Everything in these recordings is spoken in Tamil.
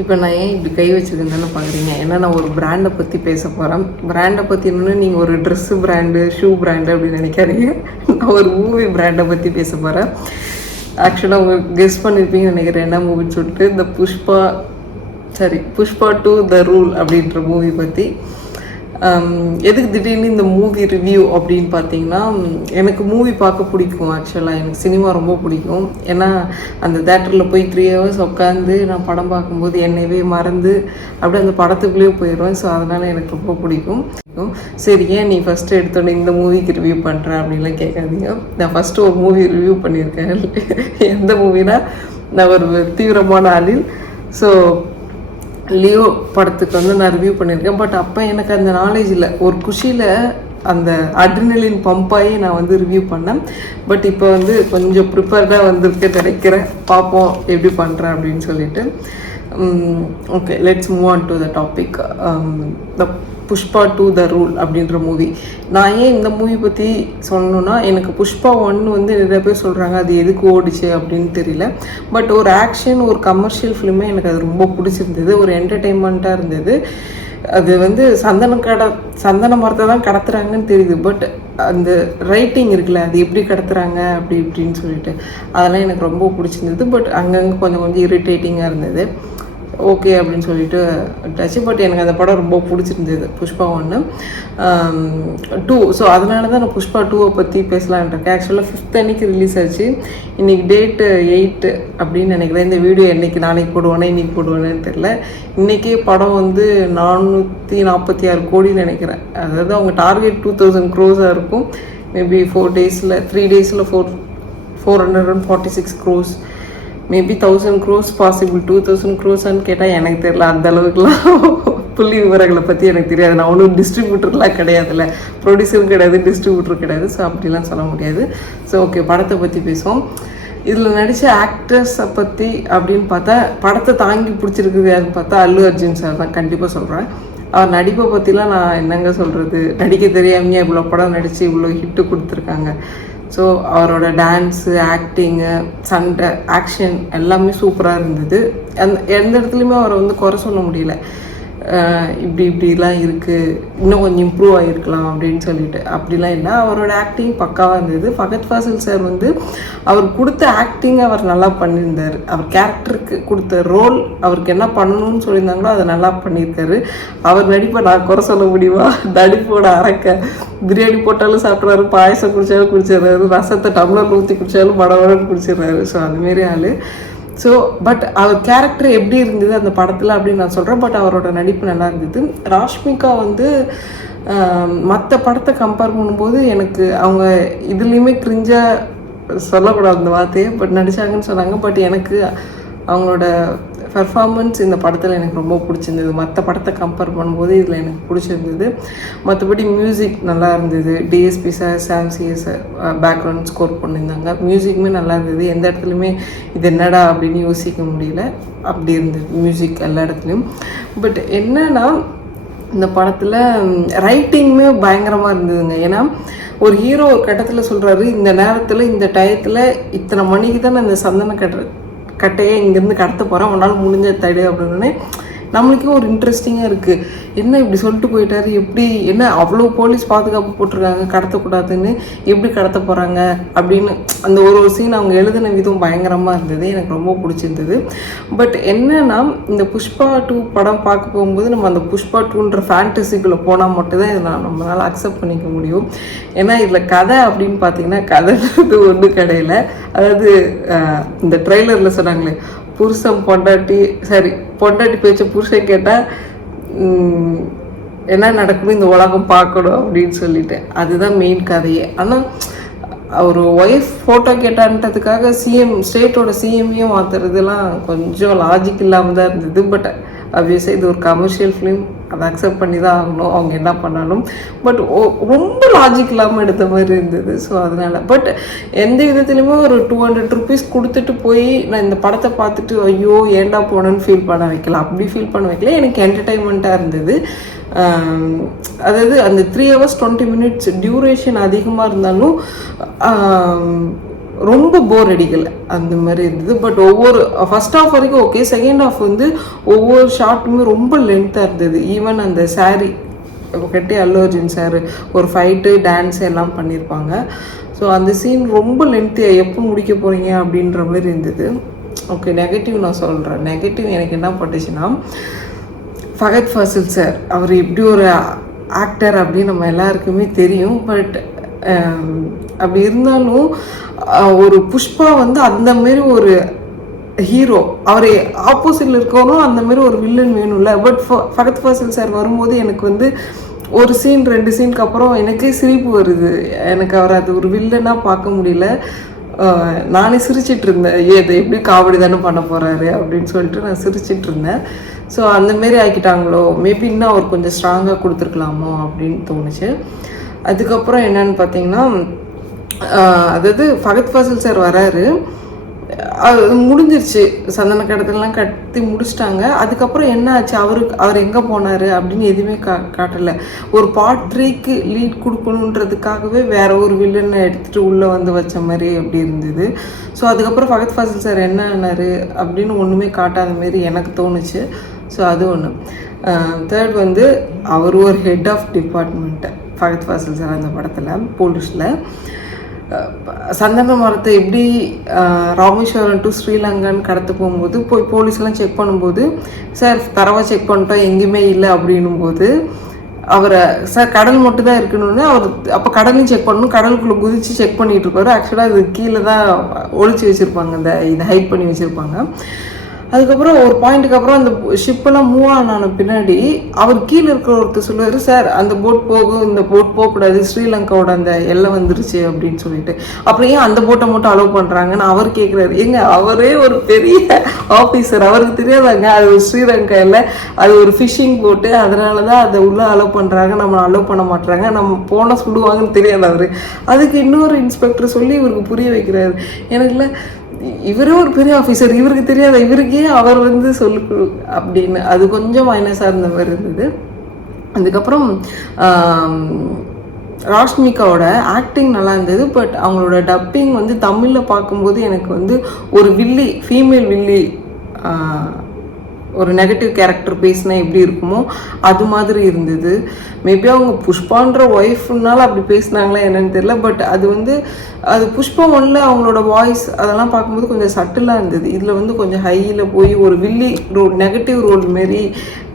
இப்போ நான் ஏன் இப்படி கை வச்சுருக்கேன்னு பார்க்குறீங்க, ஏன்னா நான் ஒரு பிராண்டை பற்றி பேச போகிறேன். பிராண்டை பற்றினு நீங்கள் ஒரு ட்ரெஸ்ஸு பிராண்டு, ஷூ பிராண்டு அப்படின்னு நினைக்காதீங்க. நான் ஒரு மூவி பிராண்டை பற்றி பேச போகிறேன். ஆக்சுவலாக அவங்க கெஸ் பண்ணியிருப்பீங்கன்னு நினைக்கிறேன் என்ன மூவின்னு சொல்லிட்டு. இந்த புஷ்பா 2 த ரூல் அப்படின்ற மூவி பற்றி. எதுக்கு திடீர்னு இந்த மூவி ரிவ்யூ அப்படின்னு பார்த்தீங்கன்னா, எனக்கு மூவி பார்க்க பிடிக்கும். ஆக்சுவலாக எனக்கு சினிமா ரொம்ப பிடிக்கும். ஏன்னா அந்த தேட்டரில் போய் 3 hours உட்காந்து நான் படம் பார்க்கும்போது என்னையவே மறந்து அப்படியே அந்த படத்துக்குள்ளேயே போயிடுவேன். ஸோ அதனால் எனக்கு ரொம்ப பிடிக்கும். சரி, ஏன் நீ ஃபஸ்ட்டு எடுத்தோன்னே இந்த மூவிக்கு ரிவ்யூ பண்ணுறேன் அப்படின்லாம் கேட்காதீங்க. நான் ஃபஸ்ட்டு ஒரு மூவி ரிவ்யூ பண்ணியிருக்கேன். எந்த மூவினா, நான் ஒரு தீவிரமான ஆளில். ஸோ லியோ படத்துக்கு வந்து நான் ரிவ்யூ பண்ணியிருக்கேன். பட் அப்போ எனக்கு அந்த நாலேஜ் இல்லை. ஒரு குஷியில் அந்த அட்ரினலின் பம்பாகி நான் வந்து ரிவ்யூ பண்ணேன். பட் இப்போ வந்து கொஞ்சம் ப்ரிப்பேர்டாக வந்திருக்கேன் நினைக்கிறேன். பார்ப்போம் எப்படி பண்ணுறேன் அப்படின்னு சொல்லிட்டு. Okay, let's move on to the topic. The Pushpa 2 the rule அப்படின்ற மூவி. நான் ஏன் இந்த மூவி பற்றி சொல்லணுன்னா, எனக்கு புஷ்பா 1 வந்து நிறைய பேர் சொல்கிறாங்க அது எதுக்கு ஓடிச்சு அப்படின்னு தெரியல. பட் ஒரு ஆக்ஷன், ஒரு கமர்ஷியல் ஃபிலிமே எனக்கு அது ரொம்ப பிடிச்சிருந்தது. ஒரு என்டர்டெயின்மெண்ட்டாக இருந்தது. அது வந்து சந்தன மரத்தை தான் கடத்துறாங்கன்னு தெரியுது. பட் அந்த ரைட்டிங் இருக்குல்ல, அது எப்படி கடத்துறாங்க அப்படி இப்படின்னு சொல்லிட்டு அதெல்லாம் எனக்கு ரொம்ப பிடிச்சிருந்தது. பட் அங்கங்கே கொஞ்சம் இரிட்டேட்டிங்காக இருந்தது. ஓகே அப்படின்னு சொல்லிட்டு விட்டாச்சு. பட் எனக்கு அந்த படம் ரொம்ப பிடிச்சிருந்தது, புஷ்பா 1. 2. ஸோ அதனால தான் நான் புஷ்பா 2 பற்றி பேசலான் இருக்கேன். ஆக்சுவலாக 5th அன்னைக்கு ரிலீஸ் ஆச்சு. இன்றைக்கி டேட்டு 8 அப்படின்னு நினைக்கிறேன். இந்த வீடியோ நாளைக்கு போடுவேன்னா இன்றைக்கி போடுவேன்னு தெரில. இன்றைக்கி படம் வந்து 446 கோடின்னு நினைக்கிறேன். அதாவது அவங்க டார்கெட் 2000 crores இருக்கும். Maybe 3 days 446 crores, maybe 1000 crores possible. 2000 crores-ன்னு கேட்டால் எனக்கு தெரியல. அந்த அளவுக்குலாம் புள்ளி விவரங்களை பற்றி எனக்கு தெரியாது. நான் ஒன்றும் டிஸ்ட்ரிபியூட்டர்லாம் கிடையாதுல்ல, ப்ரொடியூசரும் கிடையாது, டிஸ்ட்ரிபியூட்டர் கிடையாது. ஸோ அப்படிலாம் சொல்ல முடியாது. ஸோ ஓகே, படத்தை பற்றி பேசுவோம். இதில் நடித்த ஆக்டர்ஸை பற்றி அப்படின்னு பார்த்தா, படத்தை தாங்கி பிடிச்சிருக்குது யாருன்னு பார்த்தா அல்லு அர்ஜுன் சார் தான் கண்டிப்பாக சொல்கிறேன். அவர் நடிப்பை பற்றிலாம் நான் என்னங்க சொல்கிறது, நடிக்க தெரியாமையே இவ்வளோ படம் நடித்து இவ்வளோ ஹிட்டு கொடுத்துருக்காங்க. ஸோ அவரோட டான்ஸு, ஆக்டிங்கு, சண்டை, ஆக்ஷன் எல்லாமே சூப்பராக இருந்தது. எந்த இடத்துலையுமே அவரை வந்து குறை சொல்ல முடியல. இப்படிலாம் இருக்குது, இன்னும் கொஞ்சம் இம்ப்ரூவ் ஆகிருக்கலாம் அப்படின்னு சொல்லிட்டு அப்படிலாம் இல்லை. அவரோட ஆக்டிங் பக்காவாக இருந்தது. ஃபகத் ஃபாசில் சார் வந்து அவர் கொடுத்த ஆக்டிங்கை அவர் நல்லா பண்ணியிருந்தார். அவர் கேரக்டருக்கு கொடுத்த ரோல், அவருக்கு என்ன பண்ணணும்னு சொல்லியிருந்தாங்களோ அதை நல்லா பண்ணியிருக்காரு. அவர் நடிப்பை நான் குறை சொல்ல முடியுமா? நடிப்போட அரக்க. பிரியாணி போட்டாலும் சாப்பிட்றாரு, பாயசம் குடித்தாலும் குடிச்சிடுறாரு, ரசத்தை டம்ளர் ஊற்றி குடித்தாலும் மடமடன்னு குடிச்சிடுறாரு. ஸோ அதுமாரி ஆள். ஸோ பட் அவர் கேரக்டர் எப்படி இருந்தது அந்த படத்தில் அப்படின்னு நான் சொல்கிறேன். பட் அவரோட நடிப்பு நல்லா இருந்தது. ராஷ்மிகா வந்து மற்ற படத்தை கம்பேர் பண்ணும்போது எனக்கு அவங்க இதுலேயுமே கிரிஞ்சாக சொல்லக்கூடாது அந்த வார்த்தையை, பட் நடித்தாங்கன்னு சொன்னாங்க. பட் எனக்கு அவங்களோட பெர்ஃபார்மன்ஸ் இந்த படத்தில் எனக்கு ரொம்ப பிடிச்சிருந்தது. மற்ற படத்தை கம்பேர் பண்ணும்போது இதில் எனக்கு பிடிச்சிருந்தது. மற்றபடி மியூசிக் நல்லா இருந்தது. டிஎஸ்பி சார், சாம் சிஎஸ் பேக்ரவுண்ட் ஸ்கோர் பண்ணியிருந்தாங்க. மியூசிக்குமே நல்லா இருந்தது. எந்த இடத்துலையுமே இது என்னடா அப்படின்னு யோசிக்க முடியல, அப்படி இருந்தது மியூசிக் எல்லா இடத்துலையும். பட் என்னன்னா, இந்த படத்தில் ரைட்டிங்குமே பயங்கரமாக இருந்ததுங்க. ஏன்னா ஒரு ஹீரோ ஒரு கட்டத்தில் சொல்கிறாரு, இந்த நேரத்தில் இந்த டயத்தில் இத்தனை மணிக்கு தான் நான் இந்த சந்தன கட்டையை இங்கேருந்து கடத்த போகிறேன், உன்னால் முடிஞ்ச தடு அப்படின்னு. நம்மளுக்கே ஒரு இன்ட்ரெஸ்டிங்காக இருக்குது. என்ன இப்படி சொல்லிட்டு போயிட்டாரு, எப்படி என்ன அவ்வளோ போலீஸ் பாதுகாப்பு போட்டிருக்காங்க, கடத்தக்கூடாதுன்னு எப்படி கடத்த போகிறாங்க அப்படின்னு அந்த ஒரு சீன் அவங்க எழுதின விதம் பயங்கரமாக இருந்தது. எனக்கு ரொம்ப பிடிச்சிருந்தது. பட் என்னன்னா, இந்த புஷ்பா 2 படம் பார்க்க போகும்போது நம்ம அந்த புஷ்பா 2ன்ற ஃபேண்டசிக்குள்ளே போனால் மட்டும்தான் இதை நம்மளால் அக்செப்ட் பண்ணிக்க முடியும். ஏன்னா இதில் கதை அப்படின்னு பார்த்தீங்கன்னா, கதைன்றது ஒன்றும் கிடையாது. அதாவது இந்த ட்ரெய்லரில் சொன்னாங்களே, புருஷன் பொண்டாட்டி பேச்ச புருஷன் கேட்டால் என்ன நடக்கணும், இந்த உலகம் பார்க்கணும் அப்படின்னு சொல்லிட்டு அதுதான் மெயின் கதையே. ஆனால் ஒரு ஒய்ஃப் ஃபோட்டோ கேட்டான்றதுக்காக ஸ்டேட்டோட சிஎம்மையும் மாற்றுறதுலாம் கொஞ்சம் லாஜிக் இல்லாமல் தான் இருந்தது. பட் ஆப்வியஸாக இது ஒரு கமர்ஷியல் ஃபிலிம், அதை அக்செப்ட் பண்ணி தான் ஆகணும் அவங்க என்ன பண்ணாலும். பட் ரொம்ப லாஜிக் இல்லாமல் எடுத்த மாதிரி இருந்தது. ஸோ அதனால் பட் எந்த விதத்துலையுமே ஒரு 200 rupees கொடுத்துட்டு போய் நான் இந்த படத்தை பார்த்துட்டு ஐயோ ஏண்டா போனேன்னு ஃபீல் பண்ண வைக்கல, அப்படி ஃபீல் பண்ண வைக்கல. எனக்கு என்டர்டைன்மெண்ட்டாக இருந்தது. அதாவது அந்த 3 hours 20 minutes டியூரேஷன் அதிகமாக இருந்தாலும் ரொம்ப போர் அடிக்கலை அந்த மாதிரி இருந்தது. பட் ஒவ்வொரு ஃபர்ஸ்ட் ஹாஃப் வரைக்கும் ஓகே, செகண்ட் ஹாஃப் வந்து ஒவ்வொரு ஷார்ட்டுமே ரொம்ப லென்த்தாக இருந்தது. ஈவன் அந்த சாரீ கட்டி அல்லு அர்ஜுன் சார் ஒரு ஃபைட்டு டான்ஸ் எல்லாம் பண்ணியிருப்பாங்க. ஸோ அந்த சீன் ரொம்ப லென்த்தியாக எப்போ முடிக்க போகிறீங்க அப்படின்ற மாதிரி இருந்தது. ஓகே, நெகட்டிவ் நான் சொல்கிறேன். நெகட்டிவ் எனக்கு என்ன பட்டுச்சுன்னா, ஃபகத் ஃபாசில் சார் அவர் இப்படி ஒரு ஆக்டர் அப்படின்னு நம்ம எல்லாருக்குமே தெரியும். பட் அப்படி இருந்தாலும் ஒரு புஷ்பா வந்து அந்த மாரி ஒரு ஹீரோ, அவர் ஆப்போசிட்டில் இருக்கவரும் அந்த மாதிரி ஒரு வில்லன் வேணும்ல. பட் ஃபகத் ஃபாசில் சார் வரும்போது எனக்கு வந்து ஒரு சீன் 2 சீனுக்கு அப்புறம் எனக்கே சிரிப்பு வருது. எனக்கு அவர் அது ஒரு வில்லனாக பார்க்க முடியல. நானே சிரிச்சிட்டு இருந்தேன், இதை எப்படி காமெடி தானே பண்ண போகிறாரு அப்படின்னு சொல்லிட்டு நான் சிரிச்சிட்டு இருந்தேன். ஸோ அந்தமாரி ஆக்கிட்டாங்களோ, மேபி இன்னும் அவர் கொஞ்சம் ஸ்ட்ராங்காக கொடுத்துருக்கலாமோ அப்படின்னு தோணுச்சு. அதுக்கப்புறம் என்னன்னு பார்த்தீங்கன்னா, அதாவது ஃபகத் ஃபாசில் சார் வராரு, அது முடிஞ்சிருச்சு, சந்தன கடத்தலாம் கட்டி முடிச்சிட்டாங்க. அதுக்கப்புறம் என்ன ஆச்சு, அவர் எங்கே போனார் அப்படின்னு எதுவுமே காட்டலை. ஒரு பார்ட் 3க்கு லீட் கொடுக்கணுன்றதுக்காகவே வேற ஒரு வில்லனை எடுத்துகிட்டு உள்ளே வந்து வச்ச மாதிரி அப்படி இருந்தது. ஸோ அதுக்கப்புறம் ஃபகத் ஃபாசில் சார் என்ன ஆனார் அப்படின்னு ஒன்றுமே காட்டாத மாரி எனக்கு தோணுச்சு. ஸோ அது ஒன்று. தேர்ட் வந்து அவர் ஒரு head of department Fahadh Faasil sir அந்த படத்தில் போலீஸில். சந்தன மரத்தை எப்படி ராமேஸ்வரம் டு ஸ்ரீலங்கான்னு கடத்த போகும்போது போய் போலீஸ்லாம் செக் பண்ணும்போது, சார் தரவாக செக் பண்ணிட்டோம் எங்கேயுமே இல்லை அப்படின்னும் போது, அவரை சார் கடல் மட்டும் தான் இருக்கணும்னு அவர் அப்போ கடலையும் செக் பண்ணணும், கடலுக்குள்ளே குதித்து செக் பண்ணிகிட்டு இருப்பாரு. ஆக்சுவலாக அது கீழே தான் ஒழிச்சு வச்சுருப்பாங்க, இதை ஹைட் பண்ணி வச்சுருப்பாங்க. அதுக்கப்புறம் ஒரு பாயிண்ட்டுக்கு அப்புறம் அந்த ஷிப்பெல்லாம் மூவ் ஆன பின்னாடி அவர் கீழே இருக்கிற ஒருத்தர் சொல்லுவார், சார் அந்த போட் போகும், இந்த போட் போகக்கூடாது, ஸ்ரீலங்காவோட அந்த எல்லை வந்துருச்சு அப்படின்னு சொல்லிட்டு. அப்புறம் ஏன் அந்த போட்டை மட்டும் அலோவ் பண்ணுறாங்கன்னு அவர் கேட்குறாரு. ஏங்க அவரே ஒரு பெரிய ஆஃபீஸர், அவருக்கு தெரியாதாங்க அது ஒரு ஸ்ரீலங்கா இல்லை, அது ஒரு ஃபிஷிங் போட்டு, அதனால தான் அதை உள்ளே அலோவ் பண்ணுறாங்க, நம்ம அலோவ் பண்ண மாட்டுறாங்க, நம்ம போனால் சுடுவாங்கன்னு தெரியாது அவர். அதுக்கு இன்னொரு இன்ஸ்பெக்டர் சொல்லி இவருக்கு புரிய வைக்கிறாரு. எனக்குல இவரே ஒரு பெரிய ஆஃபீஸர், இவருக்கு தெரியாத, இவருக்கே அவர் வந்து சொல்லு அப்படின்னு அது கொஞ்சம் மைனஸாக இருந்த மாதிரி இருந்தது. அதுக்கப்புறம் ராஷ்மிகாவோட ஆக்டிங் நல்லா இருந்தது. பட் அவங்களோட டப்பிங் வந்து தமிழில் பார்க்கும்போது எனக்கு வந்து ஒரு வில்லி, ஃபீமேல் வில்லி, ஒரு நெகட்டிவ் கேரக்டர் பேசினா எப்படி இருக்குமோ அது மாதிரி இருந்தது. மேபி அவங்க புஷ்பான்ற ஒய்ஃப்னால அப்படி பேசினாங்களா என்னன்னு தெரியல. பட் அது வந்து அது புஷ்பா 1ல் அவங்களோட வாய்ஸ் அதெல்லாம் பார்க்கும்போது கொஞ்சம் சட்டிலாக இருந்தது. இதில் வந்து கொஞ்சம் ஹையில் போய் ஒரு வில்லி ரோல், நெகட்டிவ் ரோல் மாரி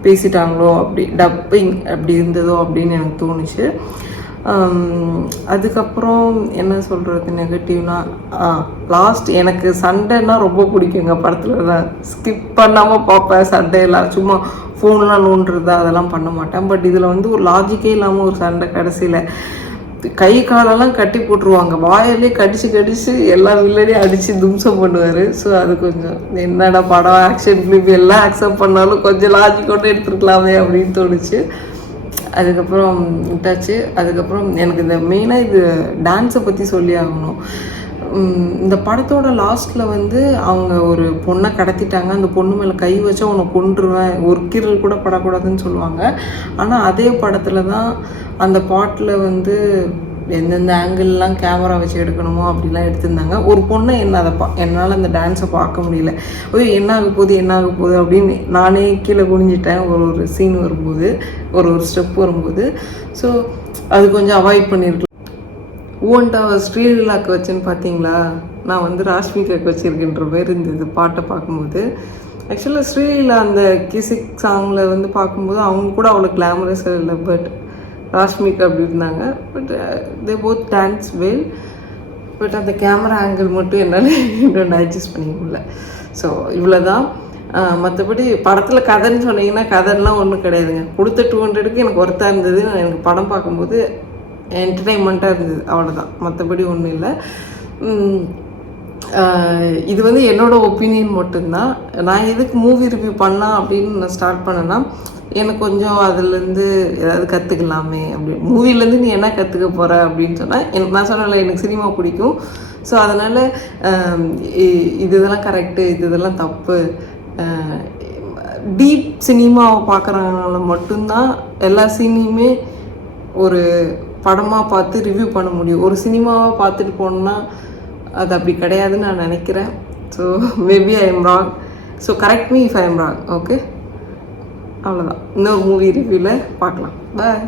பேசிட்டாங்களோ, அப்படி டப்பிங் அப்படி இருந்ததோ அப்படின்னு எனக்கு தோணுச்சு. அதுக்கப்புறம் என்ன சொல்கிறது நெகட்டிவ்னா, லாஸ்ட் எனக்கு சண்டைன்னா ரொம்ப பிடிக்குங்க படத்தில். நான் ஸ்கிப் பண்ணாமல் பார்ப்பேன் சண்டையெல்லாம், சும்மா ஃபோன்லாம் நோண்டுறது அதெல்லாம் பண்ண மாட்டேன். பட் இதில் வந்து ஒரு லாஜிக்கே இல்லாமல் ஒரு சண்டை, கடைசியில் கை காலெல்லாம் கட்டி போட்டுருவாங்க, வாயிலே கடிச்சு எல்லா வில்லனையும் அடித்து தும்சம் பண்ணுவார். ஸோ அது கொஞ்சம் என்னடா படம், ஆக்ஷன் ஃபிலிம் எல்லாம் அக்செப்ட் பண்ணாலும் கொஞ்சம் லாஜிக்கோடு எடுத்துருக்கலாமே அப்படின்னு தோணுச்சு. அதுக்கப்புறம் விட்டாச்சு. அதுக்கப்புறம் எனக்கு இந்த மெயினாக இது டான்ஸை பற்றி சொல்லி ஆகணும். இந்த படத்தோட லாஸ்ட்டில் வந்து அவங்க ஒரு பொண்ணை கடத்திட்டாங்க, அந்த பொண்ணு மேலே கை வச்சா உன்னை கொன்றுவேன், ஒரு கீரல் கூட படக்கூடாதுன்னு சொல்லுவாங்க. ஆனால் அதே படத்தில் தான் அந்த பாட்டில் வந்து எந்தெந்த ஆங்கிள்லாம் கேமரா வச்சு எடுக்கணுமோ அப்படிலாம் எடுத்திருந்தாங்க. ஒரு பொண்ணை என்னால் அந்த டான்ஸை பார்க்க முடியல. ஓய் என்ன ஆக போகுது அப்படின்னு நானே கீழே குனிஞ்சிட்டேன் ஒரு சீன் வரும்போது, ஒரு ஸ்டெப் வரும்போது. ஸோ அது கொஞ்சம் அவாய்ட் பண்ணியிருக்கலாம். ஓன்ட்டு அவள் ஸ்ரீலீலாக்கு வச்சேன்னு பார்த்தீங்களா, நான் வந்து ராஷ்மிகாக்கு வச்சுருக்கின்ற மாதிரி இருந்தது பாட்டை பார்க்கும்போது. ஆக்சுவலாக ஸ்ரீலீலா அந்த கிசிக் சாங்கில் வந்து பார்க்கும்போது அவங்க கூட அவ்வளோ கிளாமரஸாக இல்லை, பட் ராஷ்மிகா அப்படி இருந்தாங்க. But they both dance well. But அந்த கேமரா ஆங்கிள் மட்டும் என்னால் இன்னொன்று அட்ஜஸ்ட் பண்ணிக்க முடியல. ஸோ இவ்வளோ தான். மற்றபடி படத்தில் கதைன்னு சொன்னீங்கன்னா கதைலாம் ஒன்றும் கிடையாதுங்க. கொடுத்த 200க்கு எனக்கு ஒர்த்தாக இருந்தது. எனக்கு படம் பார்க்கும்போது என்டர்டைன்மெண்ட்டாக இருந்தது, அவ்வளோதான். மற்றபடி ஒன்றும் இல்லை. இது வந்து என்னோடய ஒப்பீனியன் மட்டும்தான். நான் எதுக்கு மூவி ரிவ்யூ பண்ணலாம் அப்படின்னு நான் ஸ்டார்ட் பண்ணேன்னா, எனக்கு கொஞ்சம் அதுலேருந்து ஏதாவது கற்றுக்கலாமே அப்படி. மூவிலேருந்து நீ என்ன கற்றுக்க போகிற அப்படின்னு சொன்னால், நான் சொன்னல எனக்கு சினிமா பிடிக்கும். ஸோ அதனால் இதெல்லாம் கரெக்டு, இதெல்லாம் தப்பு, டீப் சினிமாவை பார்க்குறதுனால மட்டும்தான் எல்லா சீனையுமே ஒரு படமாக பார்த்து ரிவ்யூ பண்ண முடியும். ஒரு சினிமாவாக பார்த்துட்டு போனோன்னா அது அப்படி கிடையாதுன்னு நான் நினைக்கிறேன். So maybe I am wrong. So correct me if I am wrong. Okay, அவ்வளோதான். இன்னொரு மூவி ரிவ்யூவில் பார்க்கலாம். பாய்.